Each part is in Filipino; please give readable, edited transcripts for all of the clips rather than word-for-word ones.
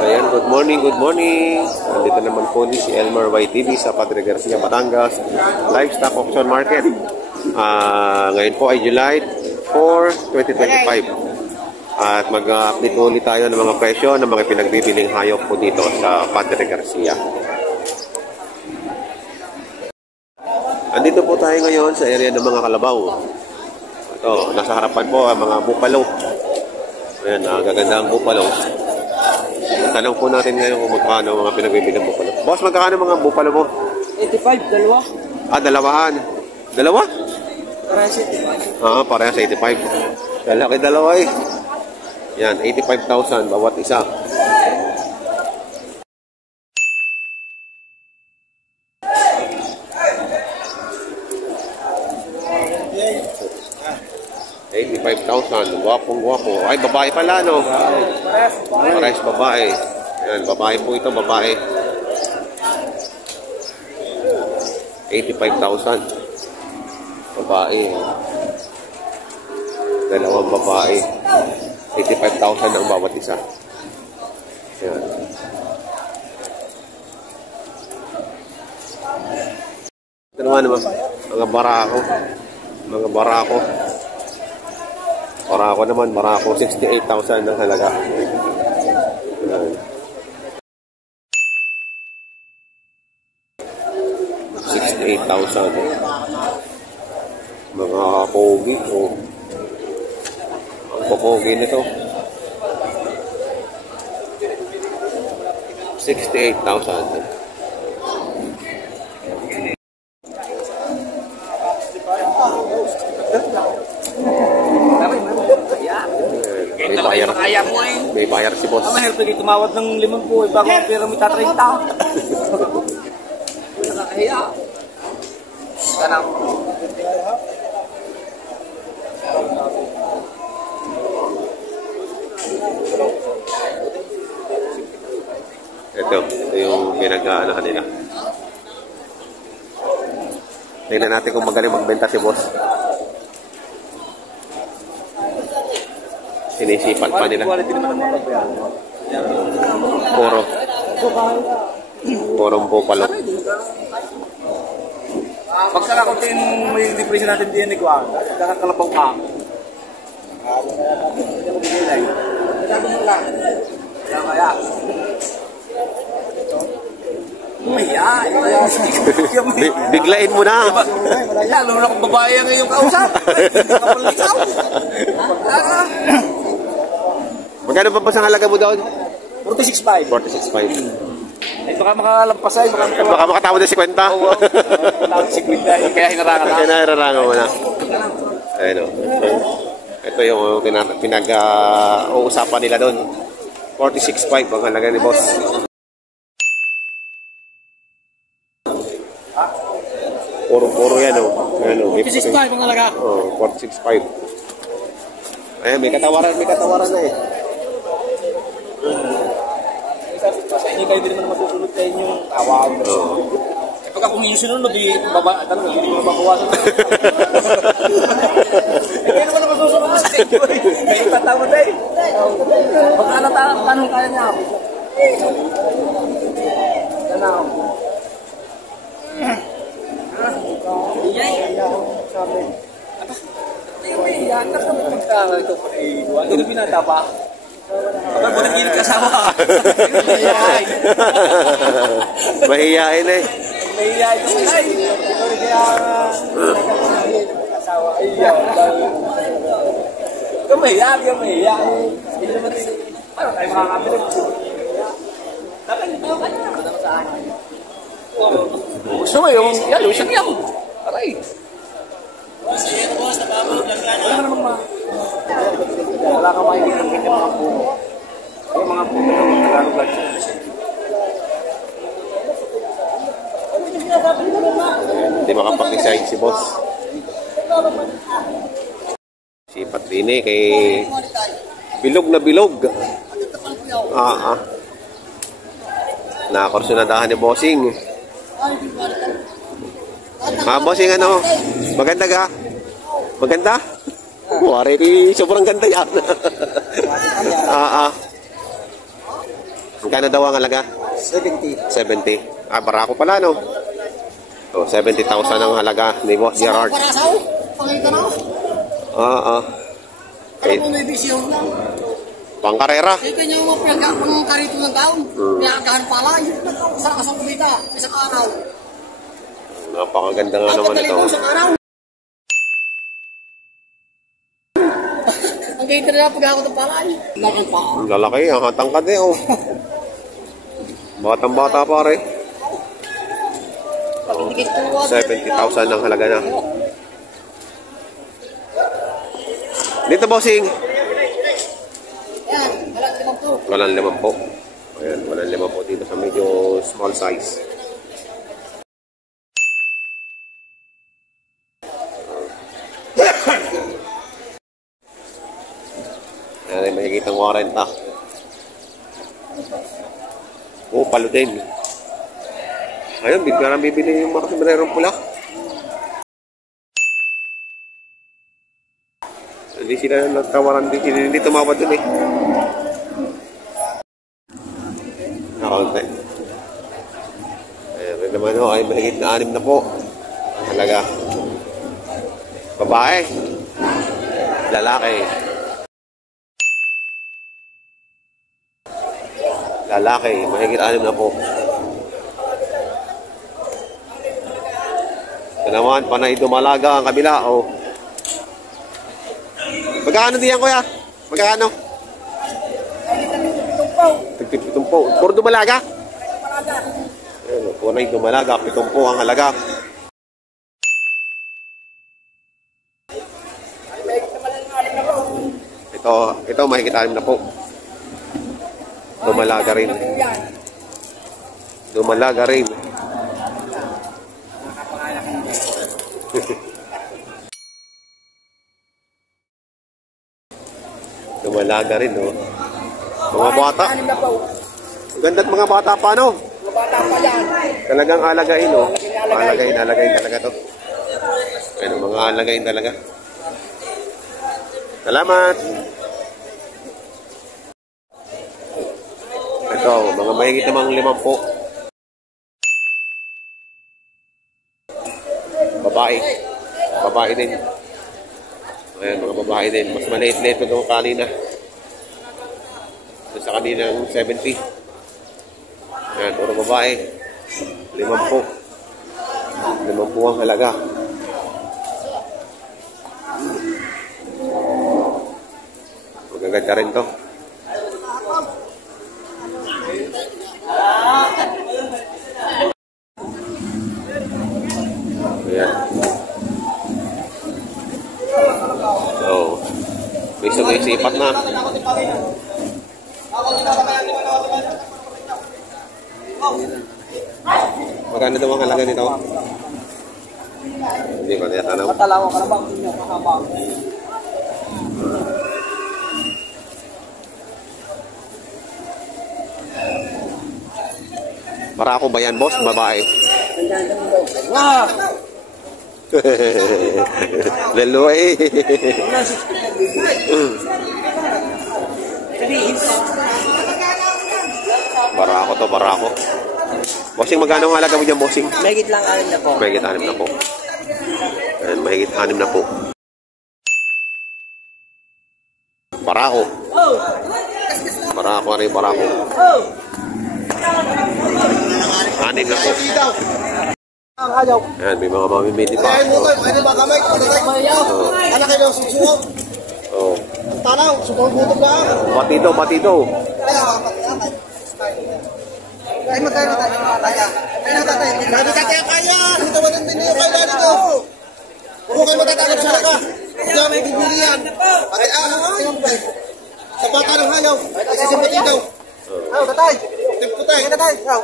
Ayan, good morning, good morning. Nandito naman po si Elmer YTV sa Padre Garcia, Batangas Livestock Auction Market. Ngayon po ay July 4, 2025. At mag-update ulit tayo ng mga presyo ng mga pinagbibiling hayop po dito sa Padre Garcia. Andito po tayo ngayon sa area ng mga kalabaw. Ito, nasa harapan po ang mga bupalo. Ayan, gaganda ang bupalo. Tanong po natin ngayon kung magkano mga pinagbibili ng bupalo. Boss, magkano mga bupalo mo? 85, dalawa. Dalawahan. Dalawa? Parehas 85. Parehas 85. Lalaki dalawa eh. Yan, 85,000 bawat isa. Gwapong-gwapo. Ay, babae pala, no? Parehas babae. Yan, babae po ito, babae. 85,000. Babae. Dalawang babae. 85,000 ang bawat isa. Yan. Ito naman, mga barako. Mga barako. Barako naman, barako. 68,000 ang halaga. Yan. 68,000. Mga pogi. Oh. Ang pogi nito. 68,000. May bayar si boss. Mahirap na tumawad ng 5,000 bago ang pera mo ita-30. Nakakahiya. Ganang. Ito yung pinag-ano kanila. Tingnan natin kung magaling magbenta si boss. Sinisipan pa nila. Purong bupalo. Pag kakakuntin may depression natin diyan ni Kuwang, kakakalabaw ka. Kaya. Biglain mo na. Lalo na kung babae ang iyong kausap. Kapalikaw. Magkano pa ang halaga mo doon? 46.5. 46.5. Ito ka makalampasay. Baka makatawad ng 50. Oo. 50. Kaya hinarangan na. Kaya hinarangan mo na. Ayun o. Ito yung pinag-uusapan nila doon. 46.5 ang halaga ni boss. Puro yan o. 46.5 ang halaga. 46.5. Ayan, may katawaran na eh. Kasi hindi kayo din naman masusunod sa inyong tawag. Pagka kung yung sinunod, hindi mo mabawasan. Hindi naman naman masusunod sa inyo. May itatawad eh. Pagka tanong kaya niya ako. Ganun. Ito pinata pa. Kapag mo nagiging kasama. Mahihain eh. Mahihain ko ay. Ito mahihain. Parang tayo makakabili. Gusto mo yung isang yan. Aray. Wala ka makikita ng mga puno. Yung mga puno ng Tagalog lang. Hindi makapag-design si boss. Sipat din eh kay bilog na bilog. Nakakursunadahan ni bossing. Bossing ano? Maganda ka? Maganda? Wari, sobrang ganda yan. Magkano daw ang halaga? 70. 70. Ah, barako pala, no? Oh, 70,000 ang halaga ni Boss Gerard. Parasaw? Pangita na. Oo. Ano kung may bisyon lang? Pangkarera. Eh, kanya mo pang karito ng taon. Pinakagahan pala. Yung nagkakasang kasang kumita. Isang araw. Napakaganda nga naman ito. Isang araw. Ang ganito na pag ako ng palay. Lakan pa. Ang lalaki, ang hatangkad eh, oh. Batang-bata pare. Oh, 70,000 ang halaga na. Dito, bossing. Yan, walang limang po. Walang 5 po. Ayan, walang 5 po dito sa medyo small size. Ayan, ay mahigitang 40. Oh, palo din. Ayun, bigla nang bibili yung mga sombrerong pula. Hindi sila nagtawaran din. Hindi tumawad dun eh. Nakaunti. Ayan rin naman ho, ay mahigit na 6 na po. Ang halaga. Babae. Lalaki. Lalaki, mahigit 6 na po. Ito naman, panay dumalaga ang kabila. Oh. Magkano diyan, kuya? Magkano? Tagtipitong po. Puro dumalaga? Ayan, panay dumalaga. 7 po ang halaga. Ito mahigit 6 na po. Dumalaga rin. Dumalaga rin. Dumalaga rin, no? Mga bata. Ganda at mga bata pa, no? Mga bata pa yan. Talagang alagain, no? Alagain talaga to. Ayun, mga alagain talaga. Salamat! Ito, mga mahigit namang 5 po. Babae. Babae din. Ayan, mga babae din. Mas maliit-liit ito kanina. Sa kaninang 70. Ayan, puro babae. 5 po. 5 po ang halaga. Magaganda rin to. Ayan. So, may sipat na. Magkano daw ang halaga nito? Hindi ko natanong. Matalawa ka na ba? Mahaba. Para ako ba yan, boss? Babae. Wow! Lalo eh. Barako to, barako. Bossing, magkano ang halaga mo dyan, bossing? Mahigit lang 6 na po. Mahigit 6 na po. Ayan, mahigit 6 na po. Barako. Barako, ano yung barako? 6 na po. Ayan, may mga mamimili pa. Pwede ba kamay? Anak kayo ng susuko. Oh. Tanaw, susuko buto ba? Batido, batido. Ay, magkano tayo ng tataya? Ay, ng tataya. Sabi tataya kaya! Dito ba nang binili kayo na dito? Huwag kayo matatakot sa laka. Diyan may bibili yan. Pati sa bata ng hayaw. Kasi sa batido. Ay, tatay. Tempo tayo. Tatay. Sa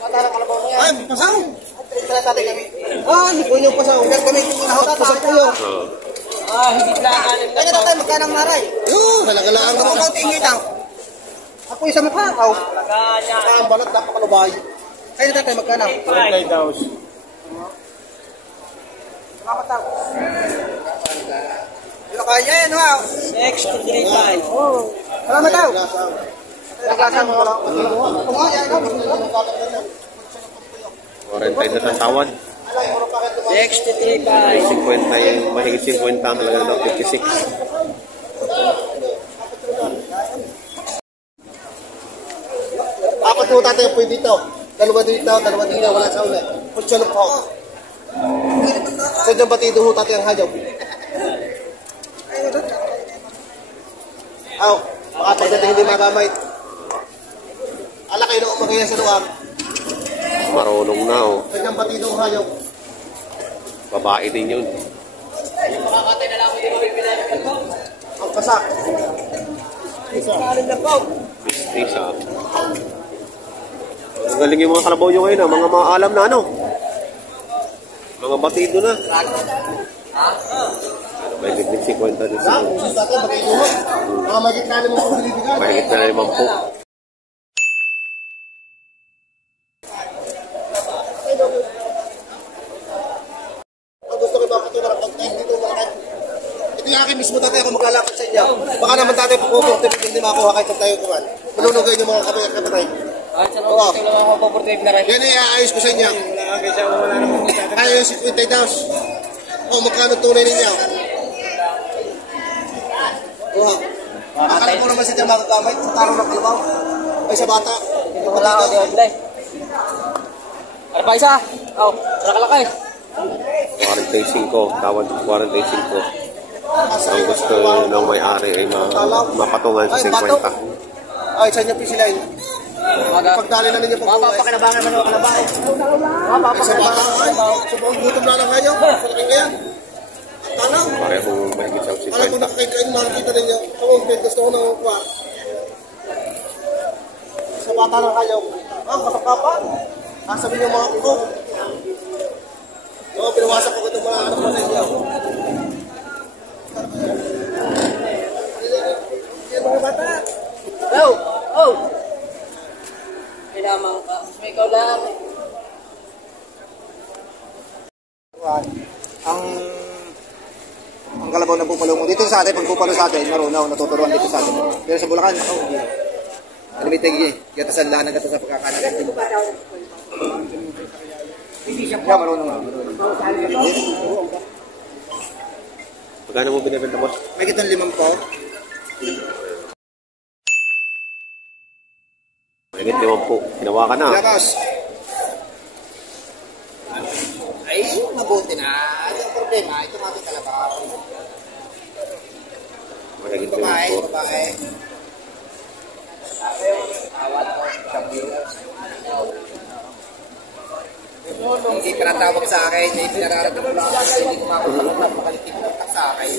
bata ng kalabaw mo yan. Ay, pasaw. Ay, tatay kami. Ah, hindi po yung pasaw. Hindi kami nahot. Pasaw po yun. Hindi lang. Ay, tatay, magkano ang maray? Yun, nalagalaan naman. Ang kaunting hitang. Ako isa mukha. Ang balat, napakalubay. Ay, natatay, magkano? 40,000. Salamat daw. Hindi na kaya yan, ha? 6 to 3.5. Salamat daw. Naklasan mo lang. 40 na ang tawad. 63 pa. 50 yung mahigit 50 talaga daw 56. Apat po tatay po dito. Dalawa dito, wala sa uli. Putsulok po. Sa dyan batido ho tatay ang hajaw. Aw, baka pagdating hindi magamay. Ala kayo na umagaya sa luwag. Marunong na oh. Sa dyan batido ang hajaw. Babae din yun. Ang pasak. Business ah. Ang galing yung mga kalabaw nyo ngayon ah. Mga maalam na ano. Mga batido na. May gigit 50 din sila. Tatay, batido ho. Mga magit na naman kung binibigay. Mahigit na 50. Ang gusto ko bakit yung pag-time dito mga. Ito yung akin mismo tatay ako maglalakad sa inyo. Baka naman tatay pagkukuha hindi makuha kahit tayo kuman. Manunugay yung mga kapatay. Oo. Yan ay aayos ko sa inyo. Ayos yung 50 daws. O magkano tunay ninyo? Oo. Akala ko naman sa dyan magagamay sa tarong ng kalabaw. Ay sa bata. Wala ako di online. Ano pa isa? Oh, kalaki. 45. Tawad 45. Ang gusto ng may-ari ay mapatungan sa 50. Ay, sa inyo pisilain. Pagdali na ninyo pagkuha. Papakinabangan man ako kalabaw. Sa bata ay. Sa buong gutom na lang kayo. Sa laking kaya. Tanang. Parehong mahigit sa Alam ko 50. nakakain makikita ninyo. Kung gusto ko nang kuha. Sa bata lang kayo. Ah, kapakapan. Sabi niyo mga kuko. Oo, pinawasak ko itong mga anak mo sa inyo. Yan mga bata. Oh, oh. Pinamang ka. May ikaw lang. Ang kalabaw na bupalo mo. Dito sa atin, pag bupalo sa atin, marunaw, natuturuan dito sa atin. Pero sa Bulacan, ako, hindi. Ano may tagi, gatasan lahan ng gatasan pagkakanan. Yeah, marunong nga. Magkano mo binibenta, boss? May kitang 5 po. Mahigit 50. Hinawa ka na. Labas. Ay, mabuti na. Ang problema, ito mga kalabaw. Mahigit Babae, 50. babae. Hindi pa natawag sa akin, hindi pinararating ko lang ako, hindi ko makapatalong na makalitik na sa akin.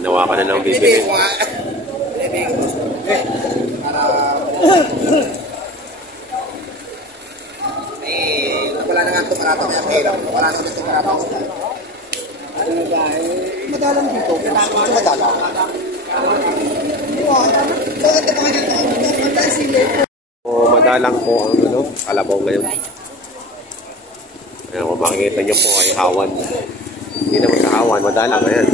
Hinawa ka na ng Hindi bibili. ko nga. Hindi ko gusto. Para... wala na nga ito marata kaya pera. Wala na ito marata ko. Madalang dito. Madalang. O madalang po ang ano, kalabaw ngayon. Ayan, kung makikita nyo po ay hawan. Hindi naman kahawan, madalang. Ayan.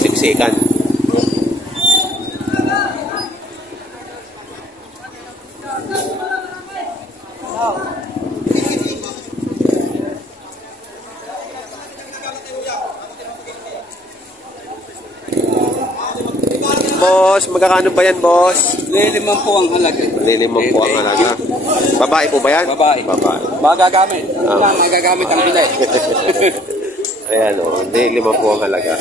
Siksikan. Boss, magkakano ba yan, boss? Lilimang po ang halaga. Lilimang po ang halaga. Babae po ba yan? Babae. Babae. Magagamit. Magagamit ang bilay. Ayan o, lima po ang halaga.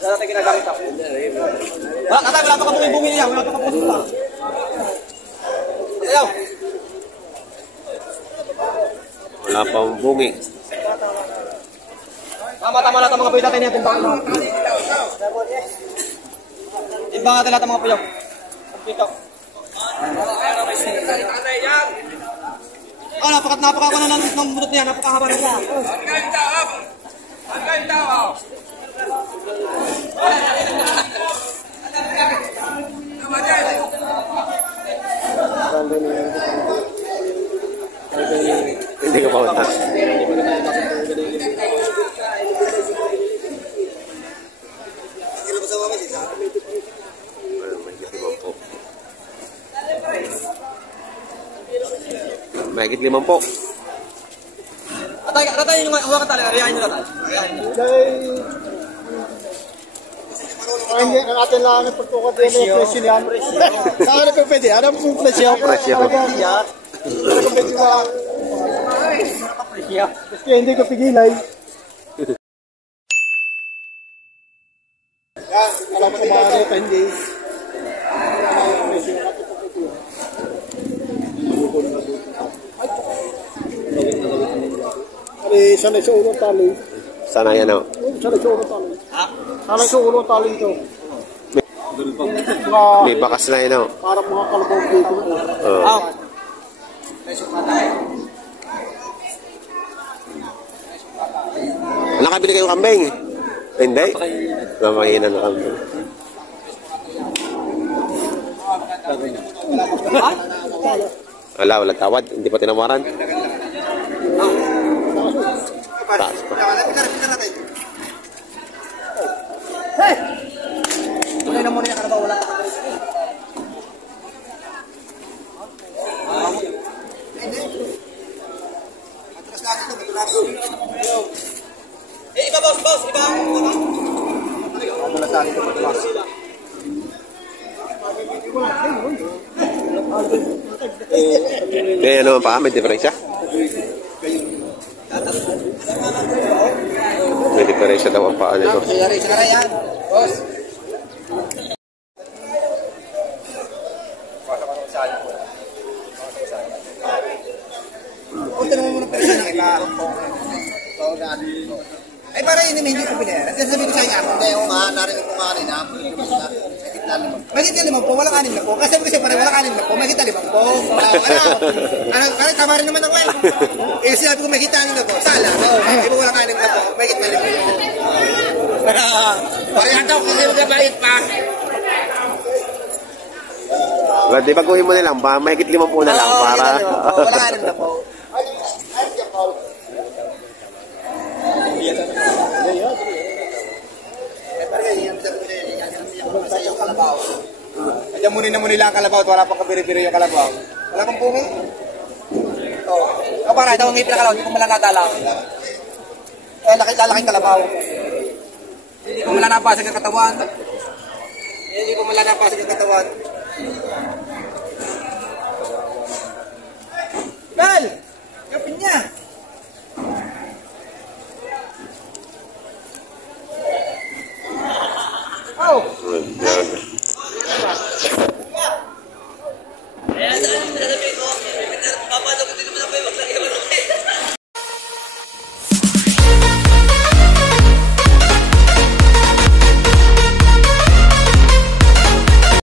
Wala tayo ginagamit ako. Tatay, wala pa ka bungi niya. Wala pa ka bungi niya. Ayaw. Wala pang bungi. Tama na ito mga puyo natin niya. Timbangan natin lahat mga puyo. Pito. Napaka na ng bunot niya. Napakahaba na siya. Hanggang tao. Oo. Mahigit 5 po. Ratay yung hawakan tali. Ariyahin nyo ratay. Hindi, ang atin lang ang pagtukod din yung presyo niyan. Saan na pwede? Ano po presyo? Presyo. Ano pwede ba? Kasi hindi ko pigilay. Alam ko mga ito, hindi. Ay, sanay sa ulo tali. Sana yan o. Sanay sa ulo tali. Sanay sa ulo tali ito. May bakas na yan o. Parang mga kalabaw dito. Oo. Nakabili kayong kambing? Hindi? Namahinan na kambing. Wala tawad. Hindi pa tinamaran. Taas pa. Hey! Tunay na muna yung kalabaw, wala ka. Iba boss, iba. May ano pa? May diferensya? May diferensya daw ang paa nito. Sigara yan, boss. Punta naman muna pala ng iba. Ay, para yun hindi ko pinera. Sabi ko sa inyo, hindi yung narinig ko kanina. Magkita 5 po, walang 6 na po. Kasi pare walang 6 na po, magkita 5 po. Ano, tama rin naman ako eh. Eh, sinabi ko magkita 6 na po. Sala, iba walang 6 na po, magkita 5 po. Parang daw kung magabait pa. Well, di baguhin mo na lang. Mahigit 5 po na lang para... Walang 6 na po. Kaya muna na muna lang ang kalabaw at wala pang kabiri-biri yung kalabaw. Wala kang pungi? Oo. Kapara, ito ang ngipin ng kalabaw, hindi ko malanadala. Lalaking kalabaw. Hindi ko malanapasag ang katawan. Hindi ko malanapasag ang katawan. Bal! Kapin niya! Oh!